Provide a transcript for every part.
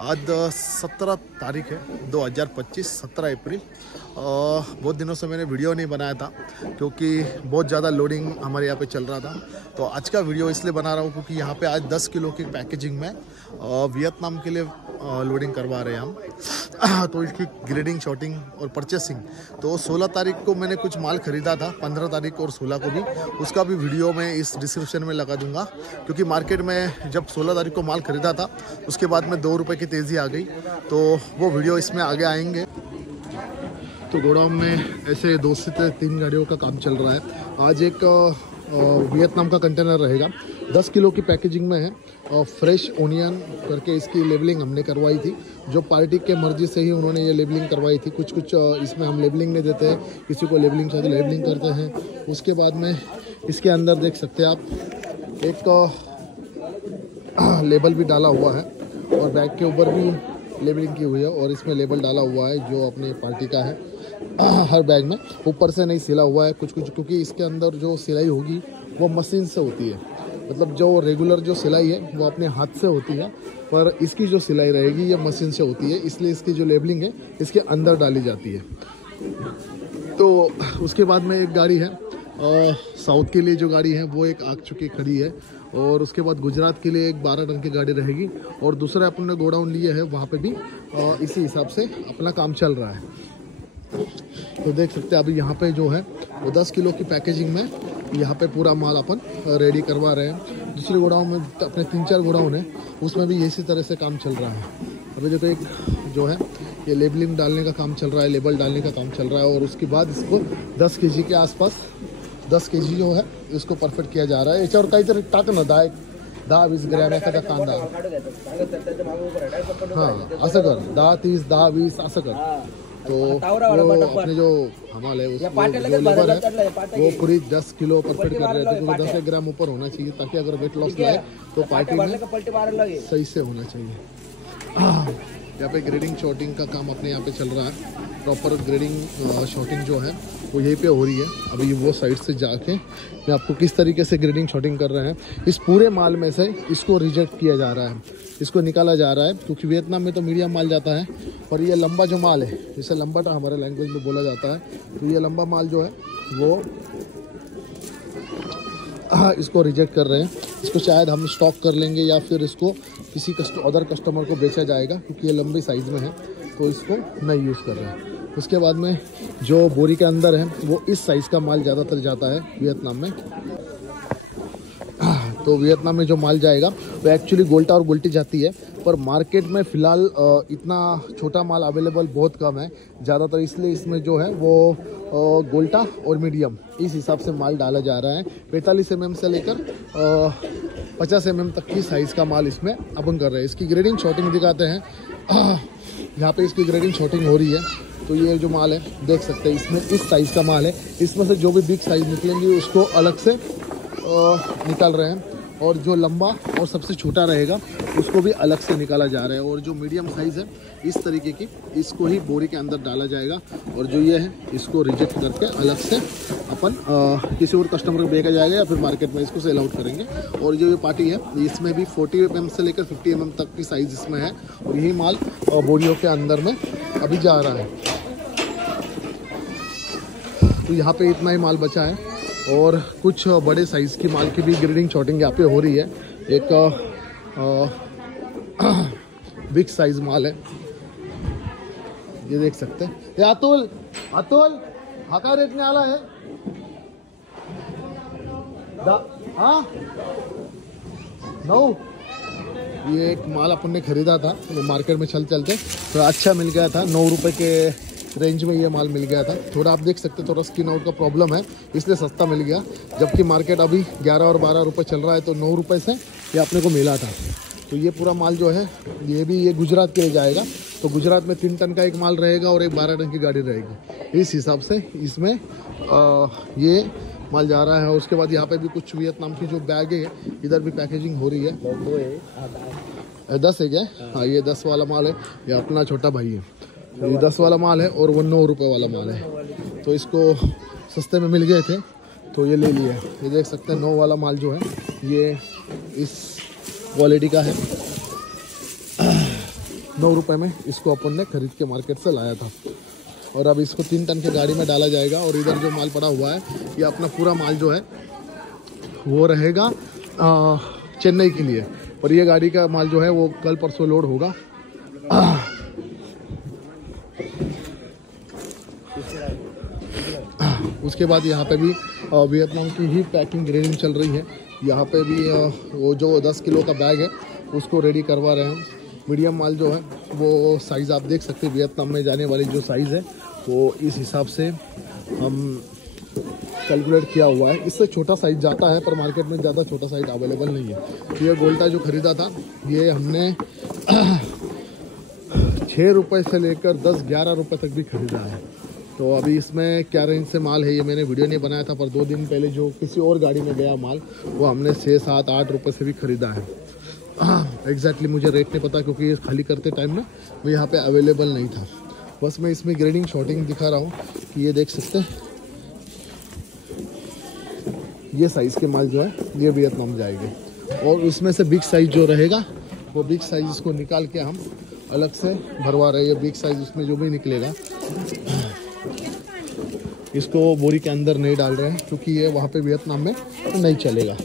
आज 17 तारीख है 2025 17 अप्रैल। बहुत दिनों से मैंने वीडियो नहीं बनाया था क्योंकि बहुत ज़्यादा लोडिंग हमारे यहाँ पे चल रहा था। तो आज का वीडियो इसलिए बना रहा हूँ क्योंकि यहाँ पे आज 10 किलो की पैकेजिंग में वियतनाम के लिए लोडिंग करवा रहे हैं हम। तो इसकी ग्रेडिंग शॉर्टिंग और परचेसिंग तो 16 तारीख को मैंने कुछ माल ख़रीदा था, 15 तारीख और 16 को भी, उसका भी वीडियो मैं इस डिस्क्रिप्शन में लगा दूंगा। क्योंकि मार्केट में जब 16 तारीख को माल ख़रीदा था उसके बाद में 2 रुपये की तेज़ी आ गई, तो वो वीडियो इसमें आगे आएंगे। तो गोडाउन में ऐसे 2 से 3 गाड़ियों का काम चल रहा है। आज एक वियतनाम का कंटेनर रहेगा, 10 किलो की पैकेजिंग में है और फ्रेश ओनियन करके इसकी लेबलिंग हमने करवाई थी। जो पार्टी के मर्जी से ही उन्होंने ये लेबलिंग करवाई थी। कुछ इसमें हम लेबलिंग नहीं देते हैं, किसी को लेबलिंग चाहिए तो लेबलिंग करते हैं। उसके बाद में इसके अंदर देख सकते हैं आप एक लेबल भी डाला हुआ है और बैग के ऊपर भी लेबलिंग की हुई है और इसमें लेबल डाला हुआ है जो अपने पार्टी का है। हर बैग में ऊपर से नहीं सिला हुआ है कुछ क्योंकि इसके अंदर जो सिलाई होगी वो मशीन से होती है। मतलब जो रेगुलर जो सिलाई है वो अपने हाथ से होती है, पर इसकी जो सिलाई रहेगी ये मशीन से होती है, इसलिए इसकी जो लेबलिंग है इसके अंदर डाली जाती है। तो उसके बाद में एक गाड़ी है साउथ के लिए, जो गाड़ी है वो एक आग चुकी खड़ी है और उसके बाद गुजरात के लिए एक 12 टन की गाड़ी रहेगी और दूसरा अपन ने गोडाउन लिए है, वहाँ पे भी इसी हिसाब से अपना काम चल रहा है। तो देख सकते हैं अभी यहाँ पे जो है वो 10 किलो की पैकेजिंग में यहाँ पे पूरा माल अपन रेडी करवा रहे हैं। दूसरे गोडाउन में अपने 3-4 गोडाउन है, उसमें भी इसी तरह से काम चल रहा है। अभी देखो एक जो है ये लेबलिंग डालने का काम चल रहा है, लेबल डालने का काम चल रहा है और उसके बाद इसको 10 kg के आसपास 10 kg जो है इसको परफेक्ट किया जा रहा है। याच्यावर काहीतरी टाक ना 10-20 ग्रॅम एखादा कांदा, हाँ असं कर 10-30 10-20 असं कर। तो वो अपने जो हमाल है उसको जो लेबर है वो पूरी 10 किलो परफेक्ट कर रहे थे क्योंकि 10 ग्राम ऊपर होना चाहिए ताकि अगर वेट लॉस लाए तो पार्टी में सही से होना चाहिए। यहाँ पे ग्रेडिंग शॉर्टिंग का काम अपने यहाँ पे चल रहा है। प्रॉपर ग्रेडिंग शॉर्टिंग जो है वो यहीं पे हो रही है। अभी वो साइड से जाके मैं आपको किस तरीके से ग्रेडिंग शॉर्टिंग कर रहे हैं। इस पूरे माल में से इसको रिजेक्ट किया जा रहा है, इसको निकाला जा रहा है क्योंकि वियतनाम में तो मीडियम माल जाता है और ये लंबा जो माल है, इसे लंबाटा हमारे लैंग्वेज में बोला जाता है। तो ये लंबा माल जो है वो इसको रिजेक्ट कर रहे हैं। इसको शायद हम स्टॉक कर लेंगे या फिर इसको किसी अदर कस्टमर को बेचा जाएगा क्योंकि ये लंबी साइज़ में है, तो इसको नहीं यूज़ कर रहे हैं। उसके बाद में जो बोरी के अंदर है वो इस साइज़ का माल ज़्यादातर जाता है वियतनाम में। तो वियतनाम में जो माल जाएगा वो एक्चुअली गोल्टा और गोल्टी जाती है, पर मार्केट में फ़िलहाल इतना छोटा माल अवेलेबल बहुत कम है ज़्यादातर, इसलिए इसमें जो है वो गोल्टा और मीडियम इस हिसाब से माल डाला जा रहा है। 45 mm से लेकर 50 mm तक की साइज़ का माल इसमें अपन कर रहे हैं। इसकी ग्रेडिंग शॉर्टिंग दिखाते हैं। यहाँ पे इसकी ग्रेडिंग शॉर्टिंग हो रही है। तो ये जो माल है देख सकते हैं, इसमें इस साइज़ का माल है, इसमें से जो भी बिग साइज़ निकलेंगे उसको अलग से निकाल रहे हैं और जो लंबा और सबसे छोटा रहेगा उसको भी अलग से निकाला जा रहा है। और जो मीडियम साइज़ है इस तरीके की, इसको ही बोरी के अंदर डाला जाएगा और जो ये है इसको रिजेक्ट करके अलग से अपन किसी और कस्टमर को बेचा जाएगा या फिर मार्केट में इसको सेल आउट करेंगे। और जो ये पार्टी है इसमें भी 40 mm से लेकर 50 mm तक की साइज़ इसमें है और यही माल बोरियों के अंदर में अभी जा रहा है। तो यहाँ पे इतना ही माल बचा है और कुछ बड़े साइज़ की माल की भी ग्रेडिंग शॉर्टिंग यहाँ पे हो रही है। एक बिग साइज माल है, ये देख सकते हैं। ये अतुल हा काय रेटने आला है? हाँ 9। ये एक माल अपन ने खरीदा था वो मार्केट में चलते तो अच्छा मिल गया था, 9 रुपये के रेंज में ये माल मिल गया था। थोड़ा आप देख सकते हैं थोड़ा स्किन आउट का प्रॉब्लम है इसलिए सस्ता मिल गया, जबकि मार्केट अभी 11 और 12 रुपये चल रहा है, तो 9 रुपये से ये अपने को मिला था। तो ये पूरा माल जो है ये गुजरात के लिए जाएगा। तो गुजरात में 3 टन का एक माल रहेगा और एक 12 टन की गाड़ी रहेगी, इस हिसाब से इसमें ये माल जा रहा है। उसके बाद यहाँ पे भी कुछ वियतनाम की जो बैग है इधर भी पैकेजिंग हो रही है। 10 है क्या? हाँ ये 10 वाला माल है, ये अपना छोटा भाई है। ये 10 वाला माल है और वो 9 रुपये वाला माल है, तो इसको सस्ते में मिल गए थे तो ये ले लिया। ये देख सकते हैं 9 वाला माल जो है ये इस क्वालिटी का है। 9 रुपये में इसको अपन ने खरीद के मार्केट से लाया था। और अब इसको 3 टन की गाड़ी में डाला जाएगा। और इधर जो माल पड़ा हुआ है ये अपना पूरा माल जो है वो रहेगा चेन्नई के लिए। और ये गाड़ी का माल जो है वो कल परसों लोड होगा। उसके बाद यहाँ पे भी वियतनाम की ही पैकिंग ग्रेडिंग चल रही है। यहाँ पे भी वो जो 10 किलो का बैग है उसको रेडी करवा रहे हैं। मीडियम माल जो है वो साइज़ आप देख सकते हैं, वियतनाम में जाने वाली जो साइज़ है वो इस हिसाब से हम कैलकुलेट किया हुआ है। इससे छोटा साइज़ जाता है पर मार्केट में ज़्यादा छोटा साइज़ अवेलेबल नहीं है। ये गोल्टा जो ख़रीदा था ये हमने 6 रुपये से लेकर 10-11 रुपये तक भी ख़रीदा है। तो अभी इसमें क्या रेंज से माल है ये मैंने वीडियो नहीं बनाया था, पर 2 दिन पहले जो किसी और गाड़ी में गया माल वो हमने 6-7-8 रुपये से भी ख़रीदा है। एग्जैक्टली मुझे रेट नहीं पता क्योंकि ये खाली करते टाइम ना वो यहाँ पे अवेलेबल नहीं था। बस मैं इसमें ग्रेडिंग शॉर्टिंग दिखा रहा हूँ कि ये देख सकते हैं ये साइज़ के माल जो है ये वियतनाम जाएंगे। और उसमें से बिग साइज़ जो रहेगा वो बिग साइज़ इसको निकाल के हम अलग से भरवा रहे हैं। ये बिग साइज़ उसमें जो भी निकलेगा इसको बोरी के अंदर नहीं डाल रहे हैं क्योंकि ये वहाँ पे वियतनाम में तो नहीं चलेगा।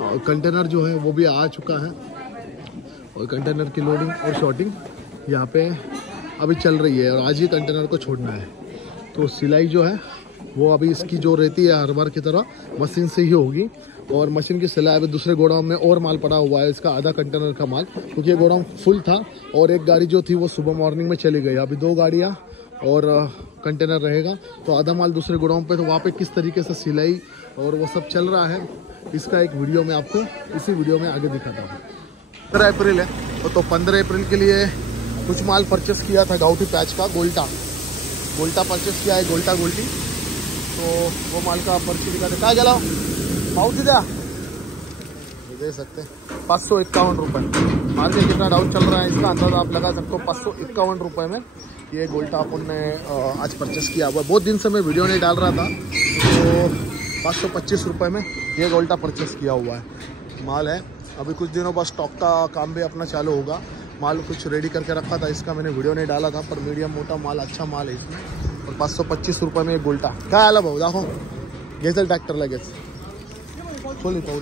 और कंटेनर जो है वो भी आ चुका है और कंटेनर की लोडिंग और शॉर्टिंग यहाँ पे अभी चल रही है और आज ही कंटेनर को छोड़ना है। तो सिलाई जो है वो अभी इसकी जो रहती है हर बार की तरह मशीन से ही होगी। और मशीन की सिलाई अभी दूसरे गोडाउन में और माल पड़ा हुआ है, इसका आधा कंटेनर का माल, क्योंकि ये गोडाउन फुल था और एक गाड़ी जो थी वो सुबह मॉर्निंग में चली गई। अभी 2 गाड़ियाँ और कंटेनर रहेगा तो आधा माल दूसरे गोडाउन पे। तो वहाँ पे किस तरीके से सिलाई और वो सब चल रहा है इसका एक वीडियो मैं आपको इसी वीडियो में आगे दिखाता हूँ। 15 अप्रैल है तो 15 अप्रैल के लिए कुछ माल परचेस किया था गाउटी पैच का। गोल्टा परचेस किया है, गोल्टा गोल्टी। तो वो माल का पर्ची दिखाते क्या गया पाउची द्या दे सकते 551 रुपये। मार्केट कितना डाउन चल रहा है इसका अंदाजा आप लगा सकते हो। 551 रुपये में ये गोल्टा अपन ने आज परचेस किया हुआ। बहुत दिन से मैं वीडियो नहीं डाल रहा था तो 525 रुपये में ये गोल्टा परचेस किया हुआ है। माल है अभी कुछ दिनों बाद स्टॉक का काम भी अपना चालू होगा। माल कुछ रेडी करके रखा था, इसका मैंने वीडियो नहीं डाला था, पर मीडियम मोटा माल अच्छा माल है इसमें। और 525 रुपये में एक गोल्टा काय आला भाऊ दाखो घेचल ट्रॅक्टर लगेच खोली पाहू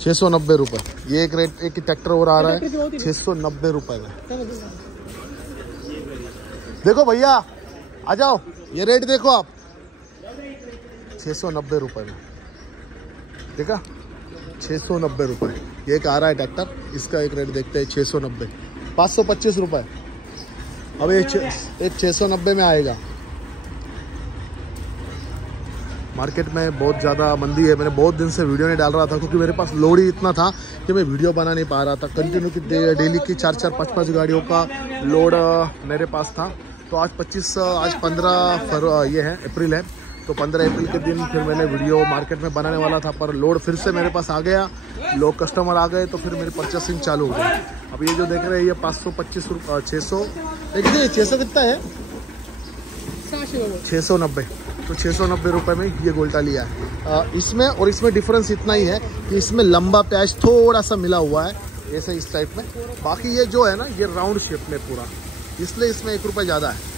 690 रुपये। ये एक रेट एक ट्रैक्टर और आ रहा है 690 रुपये में। देखो भैया आ जाओ, ये रेट देखो आप 690 रुपये में, ठीक है 690 रुपये। ये एक आ रहा है ट्रैक्टर, इसका एक रेट देखते हैं 690। 525 रुपये अब एक 690 में आएगा। मार्केट में बहुत ज़्यादा मंदी है। मैंने बहुत दिन से वीडियो नहीं डाल रहा था क्योंकि मेरे पास लोड ही इतना था कि मैं वीडियो बना नहीं पा रहा था। कंटिन्यू की डेली की 4-4, 5-5 गाड़ियों का लोड मेरे पास था। तो आज 15 ये है अप्रैल है, तो 15 अप्रैल के दिन फिर मैंने वीडियो मार्केट में बनाने वाला था, पर लोड फिर से मेरे पास आ गया, लोग कस्टमर आ गए तो फिर मेरी परचेसिंग चालू हो गई। अब ये जो देख रहे हैं ये 525 रुपये 600 कितना है 690। तो 690 रुपये में ये गोल्टा लिया है। इसमें और इसमें डिफरेंस इतना ही है कि इसमें लंबा पैच थोड़ा सा मिला हुआ है ऐसे इस टाइप में। बाकी ये जो है ना ये राउंड शेप में पूरा, इसलिए इसमें 1 रुपये ज़्यादा है।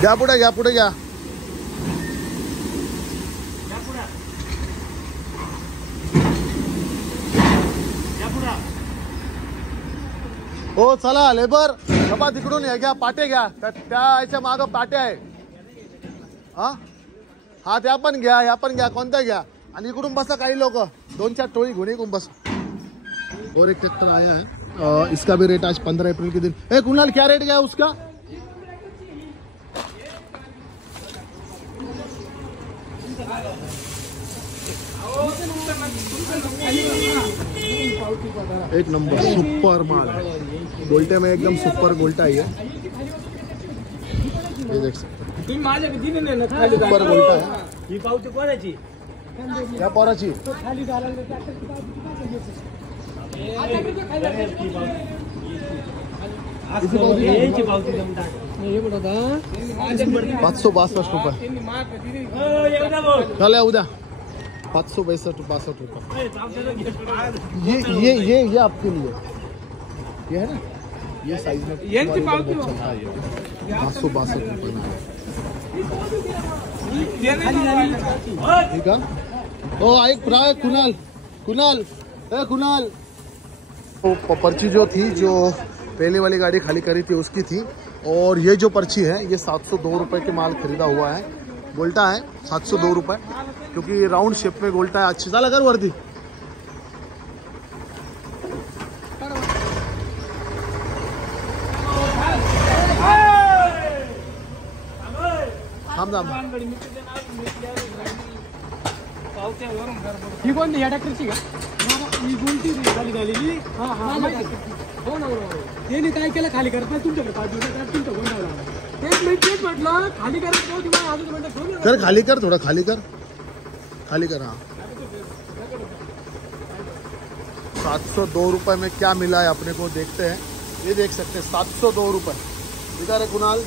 घ्या पुढे घ्या पुढे घ्या। हो चला लेबर बाबा तिकडून या घ्या, पाटे घ्या, त्या याच्या मागं पाटे आहे। हा त्या पण घ्या, या पण घ्या, कोणत्या घ्या। आणि इकडून बसा काही लोक 2-4 टोळी घुणी इकडून बसा। और एक ट्रैक्टर आया है, इसका भी रेट आज 15 अप्रैल के दिन। कुणाल क्या रेट गया उसका एक नंबर सुपर माल है, गोल्टे में एकदम सुपर गोल्टा ही है, ये देख सकते सुपर गोल्टा है। क्या पोराची ₹562 चले उद्या 562 ये आपके लिए ये है ना, ये साइज में 562 में ठीक है। ओ एक कुणाल तो पर्ची जो थी, जो पहले वाली गाड़ी खाली करी थी उसकी थी, और ये जो पर्ची है ये 702 रुपये के माल खरीदा हुआ है। गोल्टा है 702 रुपये, क्योंकि राउंड शेप में गोल्टा है। अच्छी सा लगा वर्दी ही कोणती या ट्रॅक्टरची का? ही कोणती खाली झालेली? त्यांनी काय केलं, खाली करत नाही तुमच्याकडे 5 दिवसात तुमचं गोंधळ तेच म्हटलं खाली करत नव्हती, मला अजून म्हणलं कर खाली कर, थोड़ा खाली कर हाँ। 702 रुपये में क्या मिला है अपने को, देखते हैं। ये देख सकते हैं 702 रुपये, इधर है कुणाल,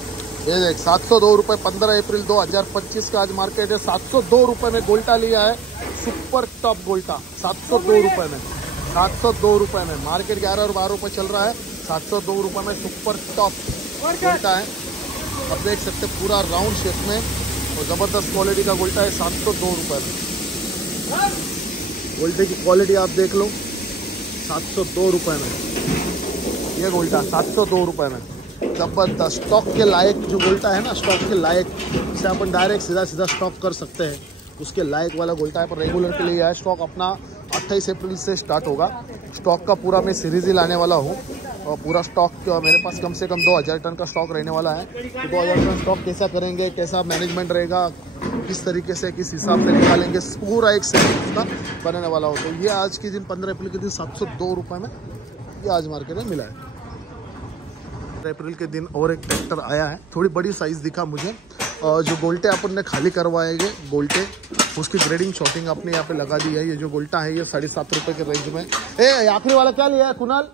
ये देख 702 रुपये। 15 अप्रैल 2025 का आज मार्केट है। 702 रुपये में गोल्टा लिया है, सुपर टॉप गोल्टा 702 रुपये में। 702 रुपये में मार्केट 11 और 12 रुपये चल रहा है। 702 रुपये में सुपर टॉप गोल्टा है। अब देख सकते पूरा राउंड शेप में और ज़बरदस्त क्वालिटी का गोल्टा है 702 रुपये में। गोल्टे की क्वालिटी आप देख लो, 702 रुपये में ये गोल्टा 702 रुपये में। ज़बरदस्त स्टॉक के लायक जो गोल्टा है ना, स्टॉक के लायक, इसे अपन डायरेक्ट सीधा स्टॉक कर सकते हैं, उसके लायक वाला गोल्टा है। पर रेगुलर के लिए है स्टॉक अपना 28 अप्रैल से स्टार्ट होगा। स्टॉक का पूरा मैं सीरीज ही लाने वाला हूँ, और पूरा स्टॉक मेरे पास कम से कम 2000 टन का स्टॉक रहने वाला है। तो 2000 टन स्टॉक कैसा करेंगे, कैसा मैनेजमेंट रहेगा, किस तरीके से किस हिसाब से निकालेंगे, पूरा एक सीरीज का बनाने वाला हो। तो ये आज के दिन 15 अप्रैल के दिन 702 रुपये में ये आज मार्केट में मिला है। 15 अप्रैल के दिन और एक ट्रैक्टर आया है, थोड़ी बड़ी साइज़ दिखा मुझे। जो गोल्टे अपन ने खाली करवाएंगे गोल्टे, उसकी ग्रेडिंग शॉटिंग अपने यहाँ पे लगा दी है। ये जो गोल्टा है ये 7.5 रुपये के रेंज में। आखिरी वाला क्या लिया है कुणाल?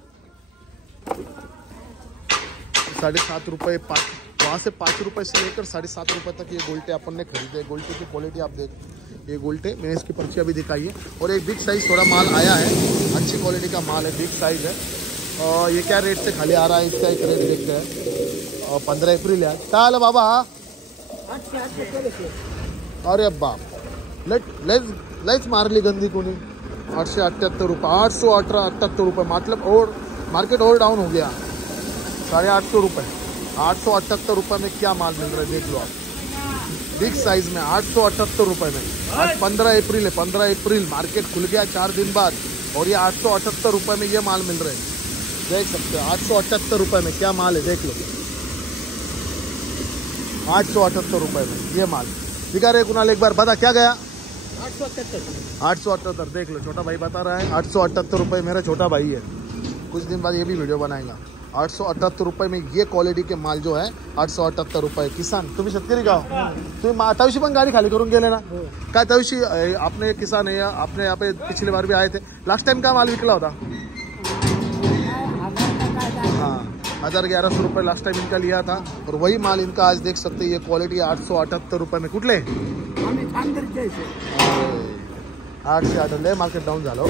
7.5 रुपये, वहाँ से 5 रुपये से लेकर 7.5 रुपये तक ये गोल्टे अपन ने खरीदे। गोल्टे की क्वालिटी आप देख, ये गोल्टे मैंने इसकी पर्ची अभी दिखाई है। और एक बिग साइज़ थोड़ा माल आया है, अच्छी क्वालिटी का माल है, बिग साइज़ है। और ये क्या रेट से खाली आ रहा है, इसका एक रेट देखते हैं। और 15 अप्रैल है, क्या हाल है बाबा? हाँ अरे बाप, लेट्स मारली गंदी कोणी। 878 रुपये, 878 रुपये, मतलब और मार्केट और डाउन हो गया। 850 रुपये, 878 रुपये में क्या माल मिल रहा है देख लो आप, बिग साइज में 878 रुपये में। आज 15 अप्रैल है, 15 अप्रैल मार्केट खुल गया 4 दिन बाद, और ये 878 रुपये में ये माल मिल रहे हैं। देख सकते हो 878 रुपये में क्या माल है देख लो, 878 रुपये में ये माल दिखा रहे। कुणाल एक बार बता क्या गया? 878 देख लो, छोटा भाई बता रहा है 878 रुपये। मेरा छोटा भाई है, कुछ दिन बाद ये भी वीडियो बनाएगा। 878 रुपये में ये क्वालिटी के माल जो है 878 रुपये। किसान तुम्ही शेतकरी का हो, तुम्ही त्याविषयी पण गाडी खाली करून गेले ना काय? त्याविषयी आपने किसान है, आपने यहाँ पे पिछली बार भी आए थे। लास्ट टाइम का माल विकला होता? हाँ 1100 रुपये लास्ट टाइम इनका लिया था, और वही माल इनका आज देख सकते हैं। ये क्वालिटी 878 रुपये में। कुठले 808 लय मार्केट डाऊन झालं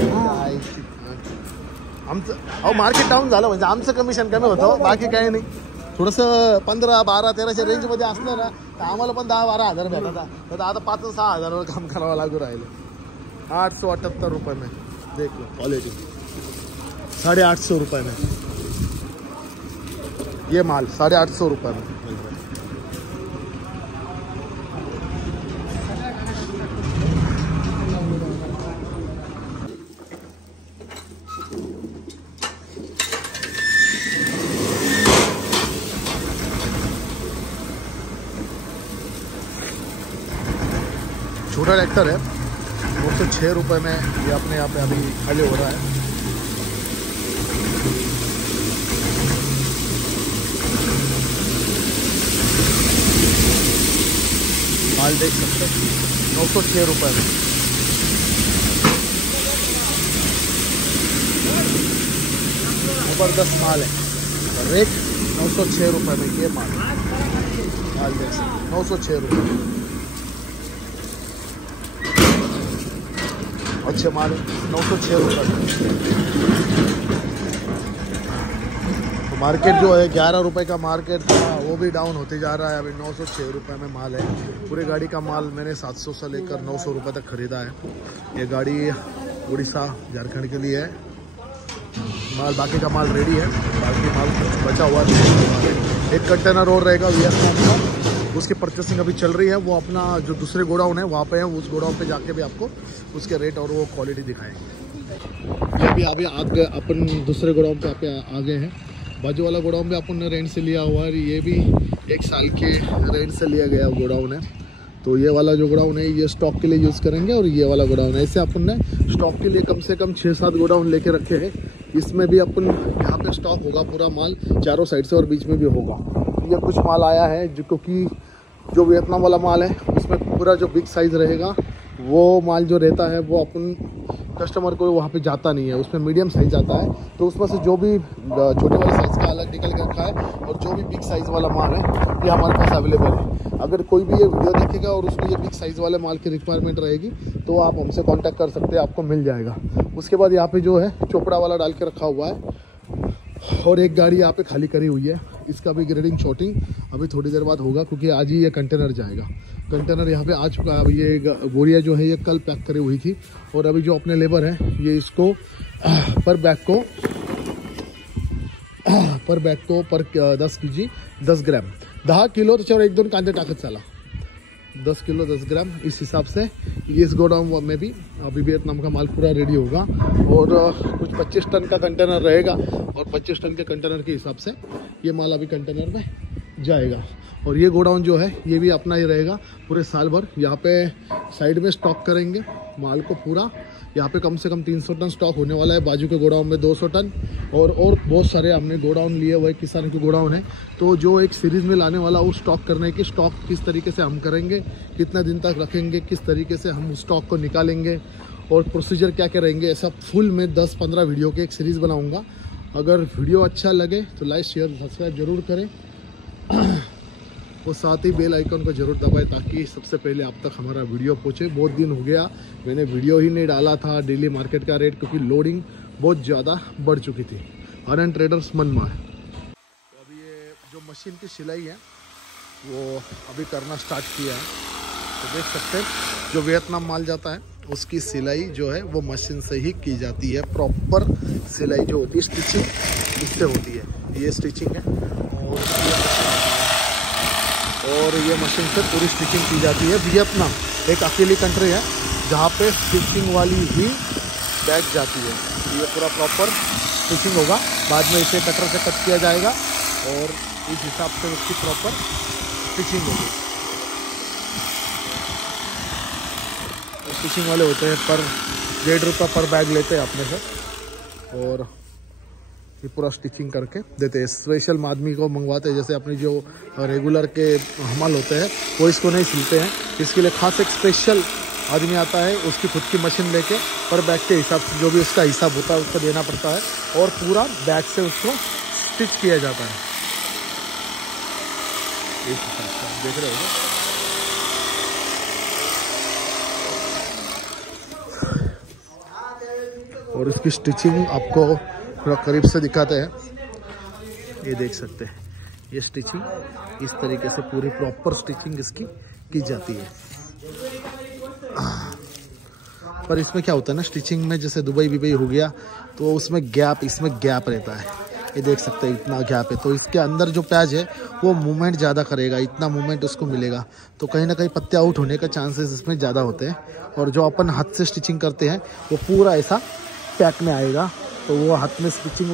आमचं। अहो मार्केट डाऊन झालं म्हणजे आमचं कमिशन कमी होतं, बाकी काही नाही। थोडंसं 15, 12, 13च्या रेंजमध्ये असलं ना तर आम्हाला पण 10-12 हजार भेटायचा, तर आता 5-6 हजारावर काम करावं लागू राहिलं। 878 रुपये में देख लो क्वालिटी, 850 रुपये में ये माल, 850 रुपये में। छोटा ट्रैक्टर है, 206 रुपये में ये अपने यहाँ पे अभी खाली हो रहा है। माल देख सकते हैं 906 रुपये में। ज़बरदस्त माल है, रेट 906 रुपये में ये माल देख सकते 906 रुपये। अच्छे माल 906 रुपये। तो मार्केट जो है 11 रुपये का मार्केट था, वो भी डाउन होते जा रहा है। अभी 906 रुपये में माल है। पूरे गाड़ी का माल मैंने 700 से लेकर 900 रुपये तक खरीदा है। ये गाड़ी उड़ीसा झारखंड के लिए है माल, बाकी का माल रेडी है, बाकी माल बचा हुआ है। एक कंटेनर और रहेगा वियतनाम का, उसकी परचेसिंग अभी चल रही है। वो अपना जो दूसरे गोडाउन है वहाँ पे है, उस गोडाउन पे जाके भी आपको उसके रेट और वो क्वालिटी दिखाएंगे। ये अभी आगे अपन दूसरे गोडाउन पे आ गए हैं। बाजू वाला गोडाउन भी अपन ने रेंट से लिया हुआ है, ये भी 1 साल के रेंट से लिया गया गोडाउन है। तो ये वाला जो गोडाउन है ये स्टॉक के लिए यूज़ करेंगे, और ये वाला गोडाउन है, ऐसे अपन ने स्टॉक के लिए कम से कम 6-7 गोडाउन लेके रखे हैं। इसमें भी अपन यहाँ पे स्टॉक होगा पूरा माल चारों साइड से, और बीच में भी होगा। ये कुछ माल आया है जो, क्योंकि जो वियतनाम वाला माल है उसमें पूरा जो बिग साइज़ रहेगा वो माल जो रहता है वो अपन कस्टमर को वहाँ पे जाता नहीं है, उसमें मीडियम साइज़ आता है। तो उसमें से जो भी छोटे वाले साइज़ का अलग निकल के रखा है, और जो भी बिग साइज़ वाला माल है ये हमारे पास अवेलेबल है। अगर कोई भी ये वीडियो देखेगा और उसको ये बिग साइज़ वाले माल की रिक्वायरमेंट रहेगी तो आप हमसे कांटेक्ट कर सकते हैं, आपको मिल जाएगा। उसके बाद यहाँ पे जो है चोपड़ा वाला डाल के रखा हुआ है, और एक गाड़ी यहाँ पे खाली करी हुई है। इसका भी ग्रेडिंग शॉटिंग अभी थोड़ी देर बाद होगा, क्योंकि आज ही ये कंटेनर जाएगा। कंटेनर यहाँ पे आ चुका है। अभी ये बोरिया जो है ये कल पैक करी हुई थी, और अभी जो अपने लेबर है ये इसको पर बैग को पर 10 kg 10 ग्राम 10 किलो त्याच्यावर 1-2 कांदे टाकत चला, 10 किलो 10 ग्राम इस हिसाब से इस गोडाउन में भी अभी वियतनाम का माल पूरा रेडी होगा। और कुछ 25 टन का कंटेनर रहेगा, और 25 टन के कंटेनर के हिसाब से ये माल अभी कंटेनर में जाएगा। और ये गोडाउन जो है ये भी अपना ही रहेगा पूरे साल भर। यहाँ पे साइड में स्टॉक करेंगे माल को पूरा। यहाँ पे कम से कम 300 टन स्टॉक होने वाला है, बाजू के गोडाउन में 200 टन, और बहुत सारे हमने गोडाउन लिए हुए किसान के गोडाउन है। तो जो एक सीरीज़ में लाने वाला वो स्टॉक करने की, स्टॉक किस तरीके से हम करेंगे, कितना दिन तक रखेंगे, किस तरीके से हम उस स्टॉक को निकालेंगे, और प्रोसीजर क्या क्या रहेंगे, ऐसा फुल में 10-15 वीडियो के एक सीरीज़ बनाऊँगा। अगर वीडियो अच्छा लगे तो लाइक शेयर सब्सक्राइब जरूर करें, और साथ ही बेल आइकन को जरूर दबाएं, ताकि सबसे पहले आप तक हमारा वीडियो पहुंचे। बहुत दिन हो गया मैंने वीडियो ही नहीं डाला था डेली मार्केट का रेट, क्योंकि लोडिंग बहुत ज़्यादा बढ़ चुकी थी। आनंद ट्रेडर्स मनमा है। तो अभी ये जो मशीन की सिलाई है वो अभी करना स्टार्ट किया है। तो देख सकते हैं जो वियतनाम माल जाता है उसकी सिलाई जो है वो मशीन से ही की जाती है। प्रॉपर सिलाई जो होती है स्टिचिंग इससे होती है। ये स्टिचिंग है, और ये मशीन से पूरी स्टिचिंग की जाती है। वियतनाम एक अकेली कंट्री है जहाँ पे स्टिचिंग वाली ही बैग जाती है। ये पूरा प्रॉपर स्टिचिंग होगा, बाद में इसे कटर से कट किया जाएगा, और इस हिसाब से उसकी प्रॉपर स्टिचिंग होगी। स्टिचिंग वाले होते हैं पर 1.5 रुपये पर बैग लेते हैं अपने से, और ये पूरा स्टिचिंग करके देते हैं। स्पेशल आदमी को मंगवाते हैं, जैसे अपनी जो रेगुलर के हमाल होते हैं वो इसको नहीं सिलते हैं। इसके लिए खास एक स्पेशल आदमी आता है, उसकी खुद की मशीन लेके पर बैग के हिसाब से जो भी उसका हिसाब होता है उसको देना पड़ता है, और पूरा बैग से उसको स्टिच किया जाता है। इस हिसाब से आप देख रहे हो। और इसकी स्टिचिंग आपको थोड़ा करीब से दिखाते हैं। ये देख सकते हैं, ये स्टिचिंग इस तरीके से पूरी प्रॉपर स्टिचिंग इसकी की जाती है। पर इसमें क्या होता है ना, स्टिचिंग में जैसे दुबई हो गया तो उसमें गैप, इसमें गैप रहता है। ये देख सकते हैं इतना गैप है, तो इसके अंदर जो पैच है वो मूवमेंट ज़्यादा करेगा, इतना मूवमेंट उसको मिलेगा, तो कहीं ना कहीं पत्ते आउट होने का चांसेस इसमें ज़्यादा होते हैं। और जो अपन हाथ से स्टिचिंग करते हैं वो पूरा ऐसा पैक में आएगा, तो वो हाथ में स्टिचिंग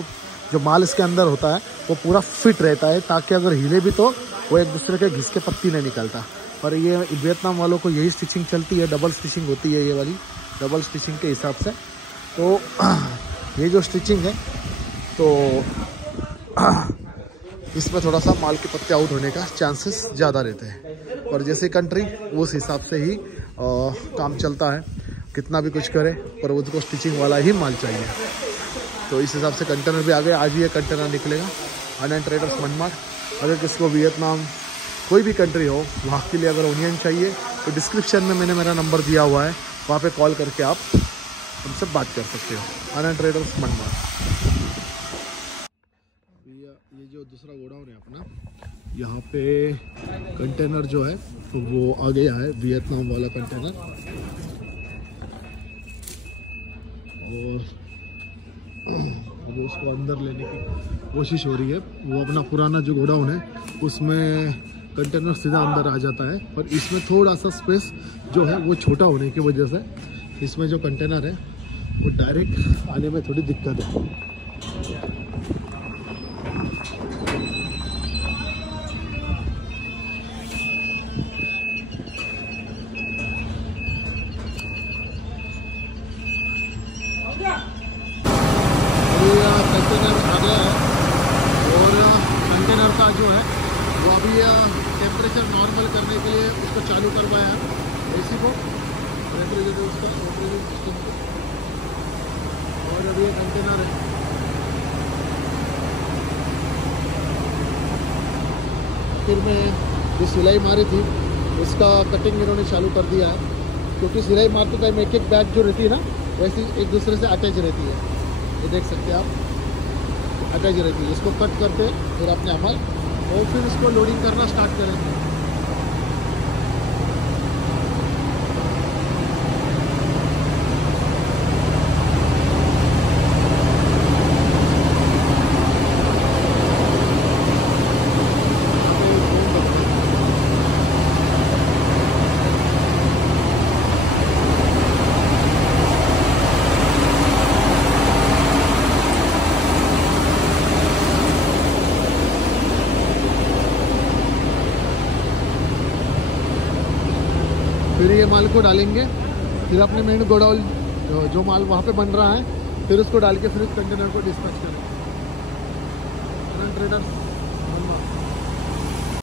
जो माल इसके अंदर होता है वो पूरा फिट रहता है, ताकि अगर हिले भी तो वो एक दूसरे के घिस के पत्ती नहीं निकलता। पर ये वियतनाम वालों को यही स्टिचिंग चलती है, डबल स्टिचिंग होती है ये वाली, डबल स्टिचिंग के हिसाब से। तो ये जो स्टिचिंग है तो इसमें थोड़ा सा माल के पत्ते आउट होने का चांसेस ज़्यादा रहते हैं। और जैसे कंट्री उस हिसाब से ही काम चलता है, कितना भी कुछ करे पर उसको स्टिचिंग वाला ही माल चाहिए। तो इस हिसाब से कंटेनर भी आ गया, आज ही ये कंटेनर निकलेगा। अनंत ट्रेडर्स मनमाड। अगर किसको वियतनाम कोई भी कंट्री हो वहाँ के लिए अगर ओनियन चाहिए तो डिस्क्रिप्शन में मैंने मेरा नंबर दिया हुआ है, वहाँ पे कॉल करके आप हमसे बात कर सकते हो। अनंत ट्रेडर्स मनमाड। ये जो दूसरा गोडाउन है अपना, यहाँ पे कंटेनर जो है तो वो आ गया है, वियतनाम वाला कंटेनर। और अब उसको अंदर लेने की कोशिश हो रही है। वो अपना पुराना जो गोडाउन है उसमें कंटेनर सीधा अंदर आ जाता है, पर इसमें थोड़ा सा स्पेस जो है वो छोटा होने की वजह से इसमें जो कंटेनर है वो डायरेक्ट आने में थोड़ी दिक्कत है। कंटेनर आ गया है और कंटेनर का जो है वो अभी टेम्परेचर नॉर्मल करने के लिए उसको चालू करवाया है एसी को, रेफ्रिजरेटर उसका ऑपरेटिंग सिस्टम को। और अभी ये कंटेनर है फिर मैं जो सिलाई मारी थी उसका कटिंग इन्होंने चालू कर दिया है, क्योंकि सिलाई मारते टाइम एक एक बैग जो रहती है ना वैसी एक दूसरे से अटैच रहती है। ये देख सकते हैं आप, अटैच रहती है। इसको कट करते फिर अपने अमल और फिर इसको लोडिंग करना स्टार्ट करेंगे। फिर ये माल को डालेंगे, फिर अपने मेन गोडाउन जो माल वहाँ पे बन रहा है फिर उसको डाल के फिर इस कंटेनर को डिस्पैच करेंगे। ट्रेडर्स